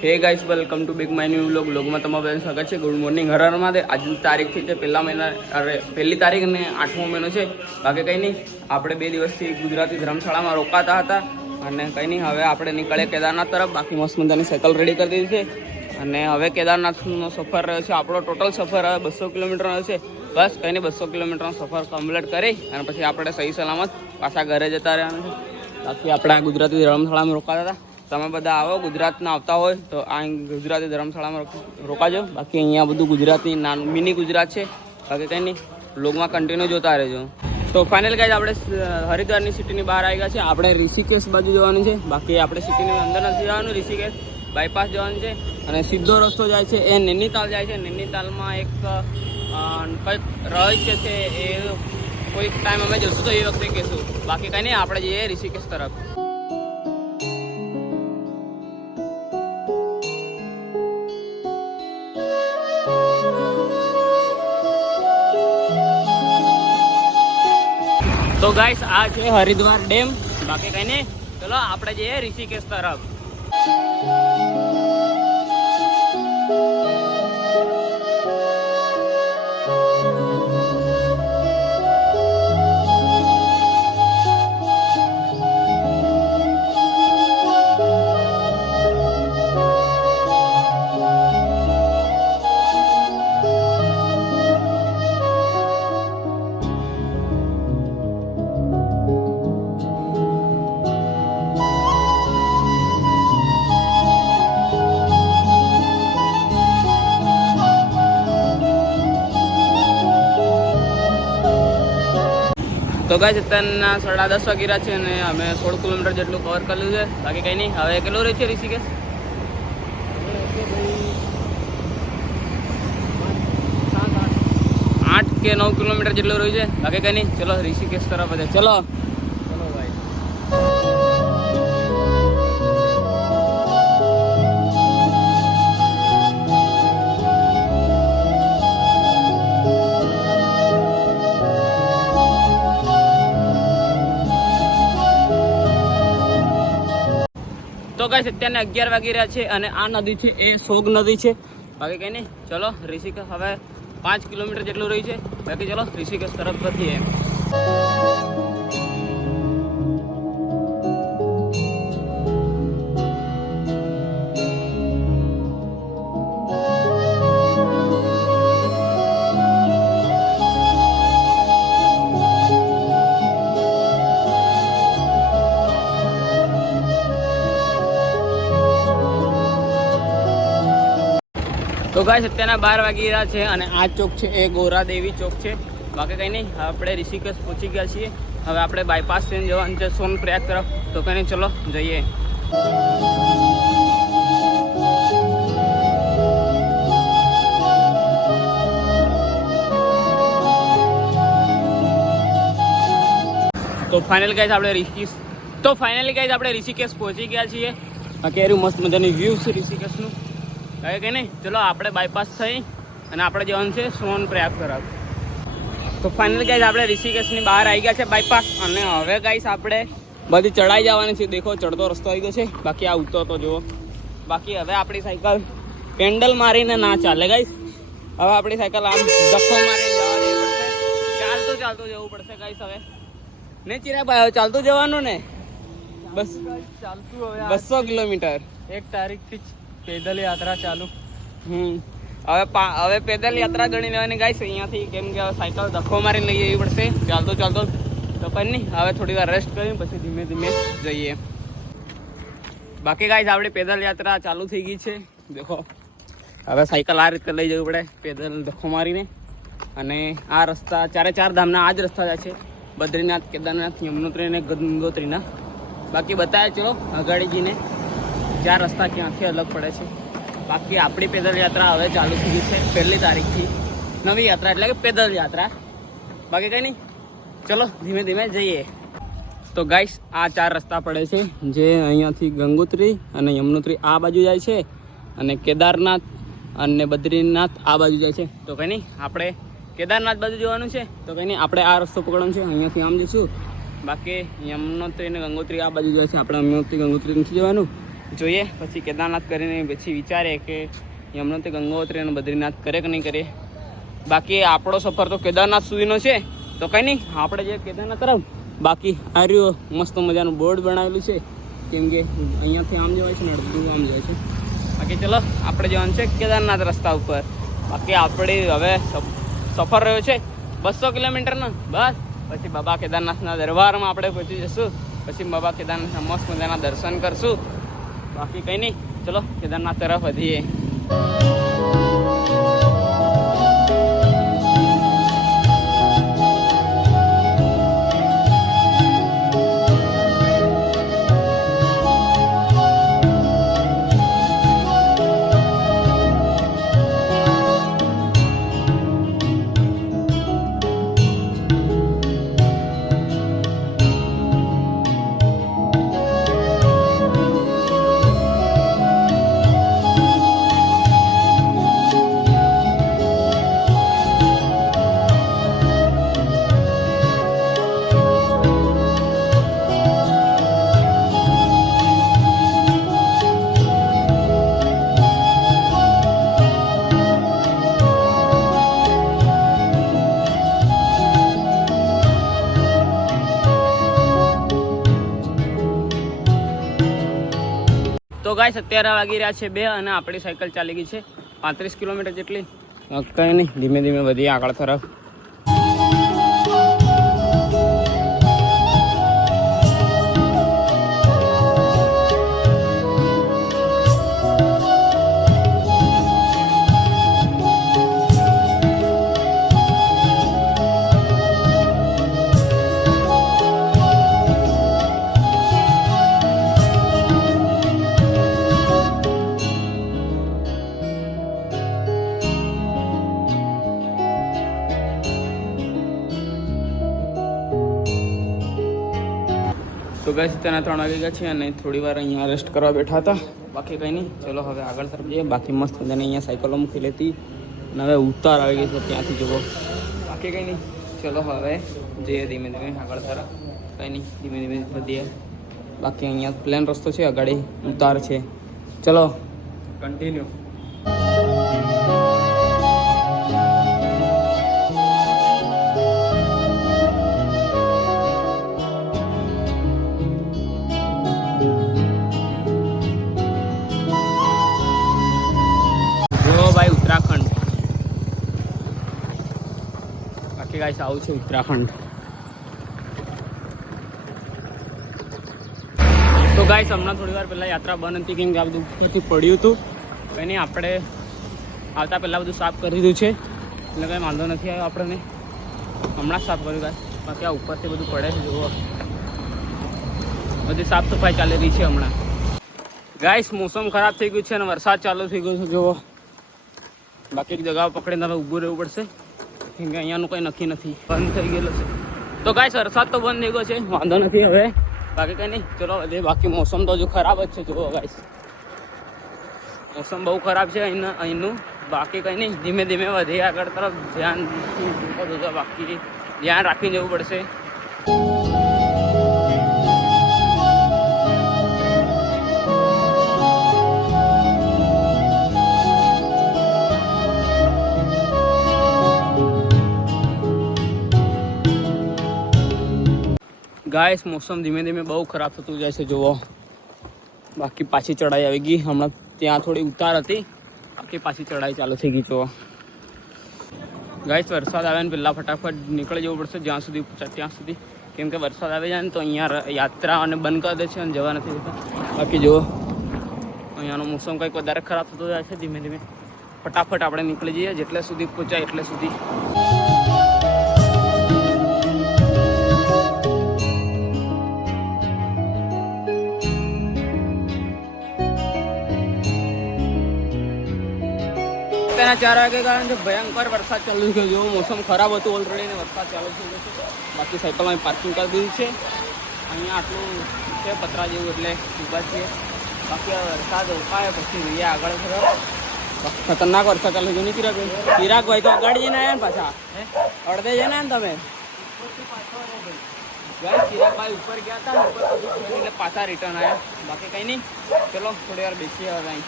હે guys, welcome to big my new વ્લોગમાં તમારું સ્વાગત છે. Good morning, Har Har Mahadev. આજની તારીખ છે પહેલી તારીખ અને 8મો મહિનો છે. બાકી કંઈ નહીં, આપણે 2 દિવસથી ગુજરાતી ધર્મશાળામાં રોકાતા હતા અને કંઈ નહીં, હવે આપણે નીકળે કેદારનાથ તરફ. બાકી મસ્ત મજાની સાયકલ રેડી કરી દીધી છે અને હવે કેદારનાથનો સફર રહ્યો છે. આપણો ટોટલ સફર હવે 200 કિલોમીટરનો છે. બસ કંઈ નહીં, 200 કિલોમીટરનો સફર કમ્પ્લીટ કરી અને પછી આપણે સહી સલામત પાછા ઘરે જતા રહેવાનું છે. બાકી આપણે ગુજરાતી ધર્મશાળામાં રોકાતા હતા. તમે બધા આવો, ગુજરાતના આવતા હોય તો આ ગુજરાતી ધર્મશાળામાં રોકાજો. બાકી અહીંયા બધું ગુજરાતી નાનું મિની ગુજરાત છે. બાકી કંઈ નહીં, વ્લોગમાં કન્ટિન્યુ જોતા રહેજો. તો ફાઇનલ ગાઈઝ, આપણે હરિદ્વારની સિટીની બહાર આવી ગયા છે. આપણે ઋષિકેશ બાજુ જવાનું છે. બાકી આપણે સિટીની અંદર નથી જવાનું, ઋષિકેશ બાયપાસ જવાનું છે અને સીધો રસ્તો જાય છે એ નૈનીતાલ જાય છે. નૈનીતાલમાં એક કંઈક રહસ્ય છે, એ કોઈક ટાઈમ અમે જશું તો એ વખતે કહેશું. બાકી કંઈ નહીં, આપણે જઈએ ઋષિકેશ તરફ. તો ગાઈસ, આ છે હરિદ્વાર ડેમ. બાકી કઈ નહીં, ચલો આપણે જઈએ ઋષિકેશ તરફ. તો ગાઈસ, અત્યારના 10:30 વાગી રહ્યા છે અને અમે 16 કિલોમીટર જેટલું કવર કરેલું છે. બાકી કંઈ નહીં, હવે કેટલું રહે છે ઋષિકેશ? 8 કે 9 કિલોમીટર જેટલું રહ્યું છે. બાકી કંઈ નહીં, ચલો ઋષિકેશ તરફ વધે. ચલો ભાઈ. તો ગાઈસ, અત્યારને 11 વાગી રહ્યા છે અને આ નદી છે એ સોગ નદી છે. બાકી કંઈ નહીં, ચલો ઋષિકેશ હવે 5 કિલોમીટર જેટલું રહ્યું છે. બાકી ચલો ઋષિકેશ તરફ વધીએ. તો ગાઈસ, અત્યારના 12 વાગી રહ્યા છે અને આ ચોક છે એ ગોરાદેવી ચોક છે. બાકી કંઈ નહીં, આપણે ઋષિકેશ પહોંચી ગયા છીએ. હવે આપણે બાયપાસ થઈને જવાનું છે સોનપ્રયાગ તરફ. તો કંઈ નહીં, ચલો જઈએ. તો ફાઇનલી ગાઈસ, આપણે ઋષિકેશ પહોંચી ગયા છીએ. બાકી એરું મસ્ત મજાની વ્યૂ છે ઋષિકેશનું. હવે કંઈ નહીં, ચલો આપણે બાયપાસ થઈ અને આપણે જવાનું છે સોનપ્રયાગ તરફ. તો ફાઇનલી ગાઈસ, આપણે ઋષિકેશની બહાર આવી ગયા છે બાયપાસ અને હવે ગાઈસ આપણે બધી ચડાઈ જવાની છે. દેખો, ચડતો રસ્તો આવી ગયો છે. બાકી આ ઉતરતો જુઓ. બાકી હવે આપણી સાયકલ પેન્ડલ મારીને ના ચાલે ગાઈસ. હવે આપણી સાયકલ આમ ધક્કો મારીને જવા દેવી પડશે. ચાલતું જવું પડશે ગાઈસ. હવે ને ચિરાભાઈ, હવે ચાલતું જવાનું ને? બસ ચાલતું. હવે 200 કિલોમીટર 1 તારીખથી પેદલ યાત્રા ચાલુ. હવે પેદલ યાત્રા ગણી લેવાની ગાઈસ અહીંયાથી, કેમ કે સાયકલ ધક્કો મારીને લઈ જવી પડશે ચાલતો. તો કંઈ નહીં, હવે થોડી વાર રેસ્ટ કરીને પછી ધીમે ધીમે જઈએ. બાકી ગાઈસ, આપણી પેદલ યાત્રા ચાલુ થઈ ગઈ છે. દેખો, હવે સાયકલ આ રીતે લઈ જવી પડે પેદલ ધક્કો મારીને. અને આ રસ્તા 4 ધામના આ જ રસ્તા જાય છે, બદ્રીનાથ, કેદારનાથ, યમનોત્રી અને ગંગોત્રીના. બાકી બતાવે ચલો અગાડીજીને 4 રસ્તા ક્યાંથી અલગ પડે છે. બાકી આપણી પેદલ યાત્રા હવે ચાલુ થઈ ગઈ છે 1લી તારીખથી. નવી યાત્રા એટલે કે પેદલ યાત્રા. બાકી કંઈ નહીં, ચલો ધીમે ધીમે જઈએ. તો ગાઈસ, આ 4 રસ્તા પડે છે, જે અહીંયાથી ગંગોત્રી અને યમનોત્રી આ બાજુ જાય છે અને કેદારનાથ અને બદ્રીનાથ આ બાજુ જાય છે. તો કંઈ નહીં, આપણે કેદારનાથ બાજુ જવાનું છે. તો કંઈ નહીં, આપણે આ રસ્તો પકડવાનો છે, અહીંયાથી આમ જઈશું. બાકી યમનોત્રી અને ગંગોત્રી આ બાજુ જાય છે. આપણે યમનોત્રી ગંગોત્રી નથી જવાનું. જોઈએ પછી કેદારનાથ કરીને પછી વિચારીએ કે યમનોત્રી ગંગોત્રી અને બદ્રીનાથ કરે કે નહીં કરીએ. બાકી આપણો સફર તો કેદારનાથ સુધીનો છે, તો કંઈ નહીં આપણે જે કેદારનાથ તરફ. બાકી આ રહ્યું મસ્ત મજાનું બોર્ડ બનાવેલું છે, કેમ કે અહીંયાથી આમ જવાય છે ને અડધું આમ જાય છે. બાકી ચલો આપણે જવાનું છે કેદારનાથ રસ્તા ઉપર. બાકી આપણે હવે સફર રહ્યો છે 200 કિલોમીટરનો. બસ પછી બાબા કેદારનાથના દરબારમાં આપણે પહોંચી જઈશું. પછી બાબા કેદારનાથના મસ્ત મજાના દર્શન કરશું. બાકી કંઈ નહીં, ચલો કેદારનાથ તરફ વધીએ. તો ગાઈસ અત્યારે વાગી રહ્યા છે 2 અને આપણી સાયકલ ચાલી ગઈ છે 35 કિલોમીટર જેટલી. કંઈ નહીં, ધીમે ધીમે વધીએ આગળ તરફ. તો ગાઈસ અત્યારના 3 વાગી ગયા છે અને થોડી વાર અહીંયા રેસ્ટ કરવા બેઠા હતા. બાકી કંઈ નહીં, ચલો હવે આગળ તરફ જઈએ. બાકી મસ્ત મજાને અહીંયા સાયકલો મૂકી લેતી અને હવે ઉતાર આવી ગઈ છે ત્યાંથી જુઓ. બાકી કંઈ નહીં, ચલો હવે જઈએ ધીમે ધીમે આગળ તરફ. કંઈ નહીં, ધીમે ધીમે વધીએ. બાકી અહીંયા પ્લેન રસ્તો છે, આગળ ઉતાર છે. ચલો કન્ટિન્યુ. ભાઈ ઉત્તરાખંડ. બાકી ગાઈસ આવું છે ઉત્તરાખંડ. તો ગાઈસ હમણાં થોડી વાર પહેલાં યાત્રા બંધ હતી, કેમ કે આ બધું ઉપરથી પડ્યું હતું. કંઈ નહીં, આપણે આવતા પહેલાં બધું સાફ કરી દીધું છે એટલે કંઈ વાંધો નથી આવ્યો આપણને. હમણાં જ સાફ કર્યું ગાઈસ. બાકી આ ઉપરથી બધું પડે છે જુઓ. બધી સાફ સફાઈ ચાલી રહી છે હમણાં. ગાઈસ મોસમ ખરાબ થઈ ગયું છે અને વરસાદ ચાલુ થઈ ગયો છે જુઓ. બાકી એક જગ્યા પકડીને તમે ઊભું રહેવું પડશે, કેમ કે અહીંયાનું કંઈ નક્કી નથી, બંધ થઈ ગયેલું છે. તો ગાઈસ વરસાદ તો બંધ થઈ ગયો છે, વાંધો નથી હવે. બાકી કંઈ નહીં, ચલો વધે. બાકી મોસમ તો હજુ ખરાબ જ છે જુઓ ગાઈસ. મોસમ બહુ ખરાબ છે અહીંનું. બાકી કંઈ નહીં, ધીમે ધીમે વધીએ આગળ તરફ. બાકી ધ્યાન રાખીને જવું પડશે. ગાઈસ મોસમ ધીમે ધીમે બહુ ખરાબ થતું જાય છે જુઓ. બાકી પાછી ચઢાઈ આવી ગઈ. હમણાં ત્યાં થોડી ઉતાર હતી, બાકી પાછી ચઢાઈ ચાલુ થઈ ગઈ જુઓ. ગાઈસ વરસાદ આવે ને પહેલાં ફટાફટ નીકળી જવું પડશે જ્યાં સુધી પહોંચાય ત્યાં સુધી, કેમ કે વરસાદ આવી જાય ને તો અહીંયા યાત્રા અને બંધ કરી દે છે અને જવા નથી દેતા. બાકી જુઓ અહીંયાનો મોસમ કંઈક વધારે ખરાબ થતો જાય છે. ધીમે ધીમે ફટાફટ આપણે નીકળી જઈએ, જેટલે સુધી પહોંચાય એટલે સુધી. તેના 4 વાગે કારણ કે ભયંકર વરસાદ ચાલુ થઈ ગયો. મોસમ ખરાબ હતું ઓલરેડી ને વરસાદ ચાલુ થઈ ગયો છે. બાકી સાયકલમાં પાર્કિંગ કરી દીધું છે. અહીંયા આટલું છે પતરા જેવું એટલે ઊભા છીએ. બાકી વરસાદ રોકાય પછી જઈએ આગળ તરફ. ખતરનાક વરસાદ ચાલુ થયો નહીં ચિરાગભાઈ? તો આગળ જઈને આવ્યા ને પાછા અડધે જઈને ને તમે ગાઈસ ચિરાગભાઈ ઉપર ગયા હતા, ઉપર પછી થઈને એટલે પાછા રિટર્ન આવ્યા. બાકી કંઈ નહીં, ચલો થોડી વાર બેસીએ હવે અહીં.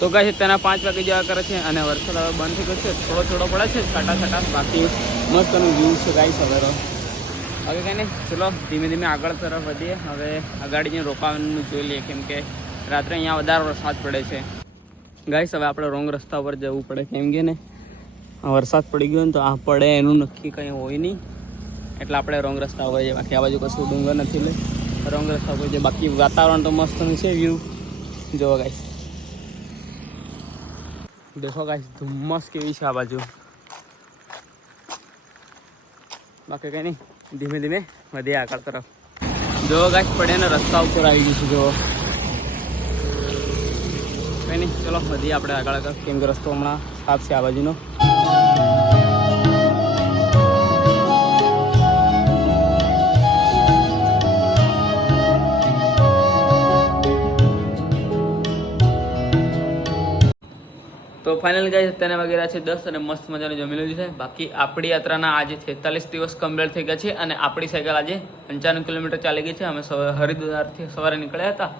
તો ગાઈસ તેના 5 વાગે જેવા કરે છે અને વરસાદ હવે બંધ થઈ ગયો છે, થોડો પડે છે છાટા. બાકી મસ્તનું વ્યૂ છે ગાઈસ. હવે તો હવે કંઈ નહીં, ચલો ધીમે ધીમે આગળ તરફ વધીએ. હવે અગાડી રોકાવાનું જોઈ લઈએ, કેમ કે રાત્રે અહીંયા વધારે વરસાદ પડે છે ગાઈસ. હવે આપણે રોંગ રસ્તા પર જવું પડે, કેમ કે ને વરસાદ પડી ગયો ને તો આ પડે એનું નક્કી કંઈ હોય નહીં, એટલે આપણે રોંગ રસ્તા ઉપર જઈએ. બાકી આ બાજુ કશું ડુંગર નથી, એટલે રોંગ રસ્તા ઉપર જઈએ. બાકી વાતાવરણ તો મસ્તનું છે, વ્યૂ જોવો ગાઈસ. દેખો ગાઈસ ધુમ્મસ કેવી છે આ બાજુ. બાકી કંઈ નહીં, ધીમે ધીમે વધીએ આગળ તરફ. જો ગાઈસ પડે ને રસ્તા ઉપર આવી ગયું છે, જો કંઈ નહીં, ચલો વધીએ આપણે આગળ, કેમ કે રસ્તો હમણાં સાફ છે આ બાજુનો. તો ફાઇનલ ગાઈસ અત્યારે વાગેલા છે 10 અને મસ્ત મજાનું જમી લીધું છે. બાકી આપણી યાત્રાના આજે 43 દિવસ કમ્પ્લીટ થઈ ગયા છે અને આપણી સાયકલ આજે 55 કિલોમીટર ચાલી ગઈ છે. અમે હરિદ્વારથી સવારે નીકળ્યા હતા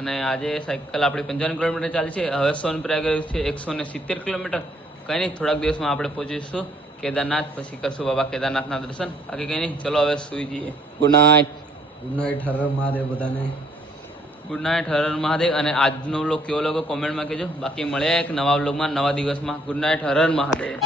અને આજે સાયકલ આપણી 55 કિલોમીટર ચાલી છે. હવે સોનપ્રયાગ છે 170 કિલોમીટર. કંઈ નહીં, થોડાક દિવસમાં આપણે પહોંચીશું કેદારનાથ, પછી કરશું બાબા કેદારનાથના દર્શન. બાકી કંઈ નહીં, ચલો હવે સૂઈ જઈએ. Good night. Good night, Har Har Mahadev બધાને. Good night, Har Har Mahadev. અને આજનો વ્લોગ કેવો લાગ્યો કોમેન્ટમાં કહેજો. બાકી મળે એક નવા વ્લોગમાં નવા દિવસમાં. Good night, Har Har Mahadev.